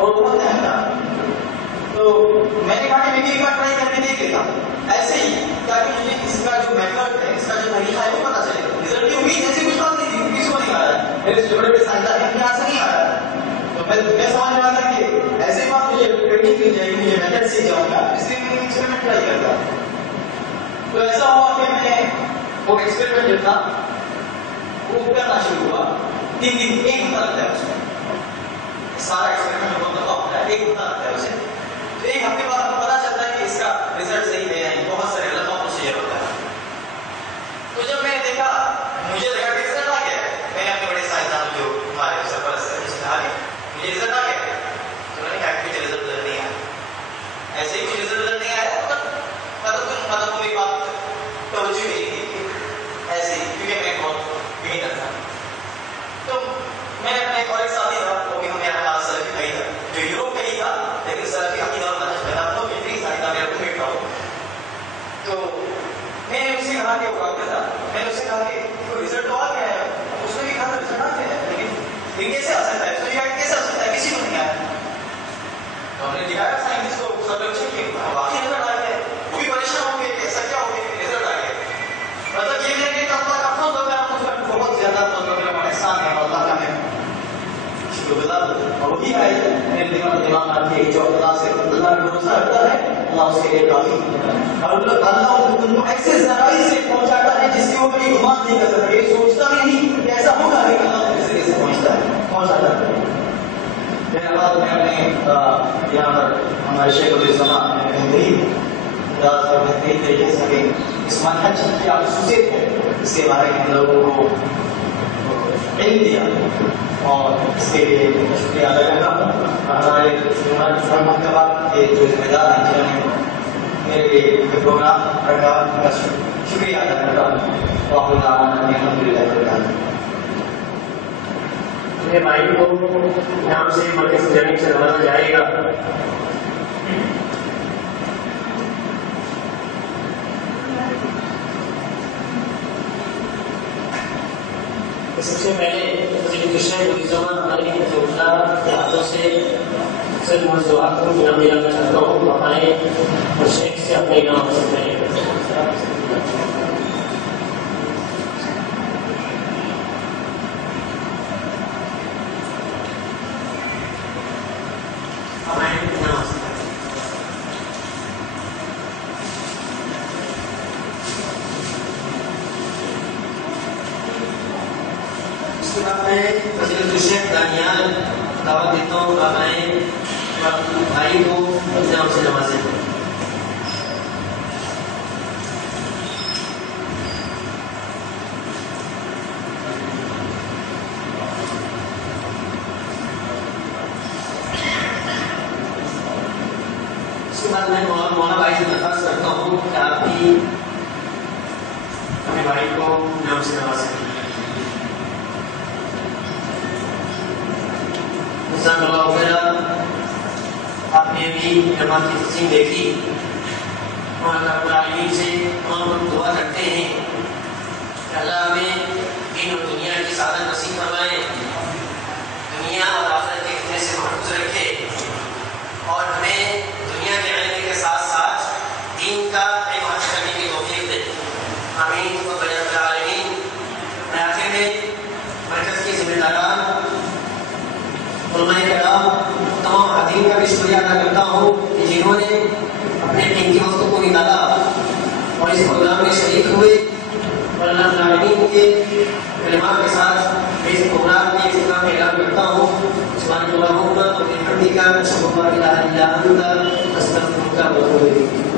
اور بہت اہم تھا. تو میں نے کہا کہ میں بھی ایک بار ٹرائی کر کے دیکھ لیتا ہوں ایسے ہی, تاکہ مجھے اس کا جو میتھڈ ہے, اس کا جو طریقہ ہے وہ پتا چلے. رزلٹ کی امید ایسی کچھ بات نہیں تھی, کسی کو نہیں آ رہا ہے, میرے چھوٹے بڑے سائنسدان ہیں, یہاں سے نہیں آ رہا ہے. تو میں سمجھ رہا تھا کہ ایسے بات مجھے ٹریننگ مل جائے گی, مجھے میتھڈ سیکھ جاؤں گا, اس لیے میں ایکسپیریمنٹ ٹرائی کرتا. تو ایسا ہوا کہ میں وہ ایکسپیریمنٹ جو تھا وہ کرنا شروع ہوا. 3 دن, 1 ہفتہ لگتا ہے اس میں. سارا ایکسپیریمنٹ بہت لمبا ہوتا ہے, 1 ہفتہ لگتا ہے اسے. تو 1 ہفتے بعد ہمیں پتا چلتا ہے کہ اس کا رزلٹ صحیح ہے یا نہیں. بہت سارے لمبا پروسیجر ہوتا ہے. تو جب میں نے دیکھا, مجھے لگا کہ رزلٹ آ گیا ہے. میں نے اپنے بڑے سائنسدان جو ہمارے سرپرست ہیں اس نے کہا کہ مجھے رزلٹ آ گیا ہے. تو میں نے کہا کہ مجھے رزلٹ نہیں آیا. ایسے ہی مجھے رزلٹ نہیں آیا. مطلب کوئی بات توجہ نہیں تھی ایسے ہی, کیونکہ میں بہت بہتر تھا. تو میں نے اپنے ایک ساتھی تھا, وہ بھی ہمارا سلفی بھائی تھا, جو یوروپ کا ہی تھا, لیکن سلفی عقیدہ اور منہج میں تھا. تو بہترین ساتھی تھا, میرا روم میٹ تھا وہ. تو میں نے اسے کہا کہ وہ ڈاکٹر تھا, میں نے اسے کہا کہ رزلٹ تو آ گیا ہے. اس نے بھی کہا رزلٹ آ گیا ہے, لیکن کیسے آ سکتا ہے, اس نے کہا کیسے آ سکتا ہے, کسی کو نہیں آیا. تو ہم نے دکھایا سائنٹسٹ کو, سب لوگ چیک کیے, واقعی رزلٹ آ گیا ہے. وہ بھی پریشان ہو گئے کہ ایسا کیا ہو گیا کہ رزلٹ آ گیا. مطلب یہ نہیں کہ اللہ کا فضل ہے, بہت زیادہ احسان ہے, اللہ کا ہے شکر گزار. اور وہی آئی میرے دماغ میں آتی ہے جو اللہ سے اللہ کا بھروسہ رکھتا ہے, اللہ اس کے لیے کافی ہے. اور اللہ ان کو ایسے ذرائع سے پہنچاتا ہے جس کے اوپر یہ گمان نہیں کر سکتا, یہ سوچتا بھی نہیں کہ ایسا ہوگا, لیکن اللہ اس ذریعے سے پہنچاتا ہے. میرے بعد میں اپنے یہاں پر ہمارے شیخ الاسلام بہترین انداز اور بہترین طریقے سے اس منہج کی کیا خصوصیت ہے اس کے بارے میں ہم لوگوں کو علم دیا, اور اس کے لیے شکریہ ادا کرتا ہوں. ہمارے مرتبہ کے جو ذمہ دار ہیں جنہوں نے میرے لیے یہ پروگرام رکھا, ان کا شکریہ ادا کرتا ہوں. واقعی الحمد للہ. میرے بھائی کو نام سے مرکز جانب سے نوازا جائے گا. سب سے پہلے ہمارے کے ہاتھوں سے موضوعات کو انعام دلانا چاہتا ہوں. ہمارے شیخ سے اپنے انعام حاصل کریں. دانیال دعوت دیتا ہوں, آپ آئیں بھائی کو نام سے نوازیں. اس کے بعد میں مولانا بھائی سے درخواست کرتا ہوں کہ آپ بھی اپنے بھائی کو نام سے نوازیں. جزاک اللہ خیر. آپ نے بھی جماعت کی تقسیم دیکھی, اور اللہ رب العالمین سے ہم دعا کرتے ہیں کہ اللہ ہمیں دین اور دنیا کی سعادت نصیب فرمائے, دنیا اور آخرت کے فتنے سے محفوظ رکھے, اور ہمیں دنیا کے علم کے ساتھ ساتھ دین کا علم حاصل کرنے کی توفیق دے. آمین رب العالمین. میں آخر میں مرکز کے ذمہ داران, علماء کرام, تمام حاضرین کا بھی شکریہ ادا کرتا ہوں کہ جنہوں نے اپنے قیمتی وقت کو نکالا اور اس پروگرام میں شریک ہوئے, اور اللہ العالمین کے کلمات کے ساتھ میں اس پروگرام کے اختتام کا اعلان کرتا ہوں. سبحانک اللہم و بحمدک, اشہد ان لا الہ الا انت, استغفرک و اتوب الیک.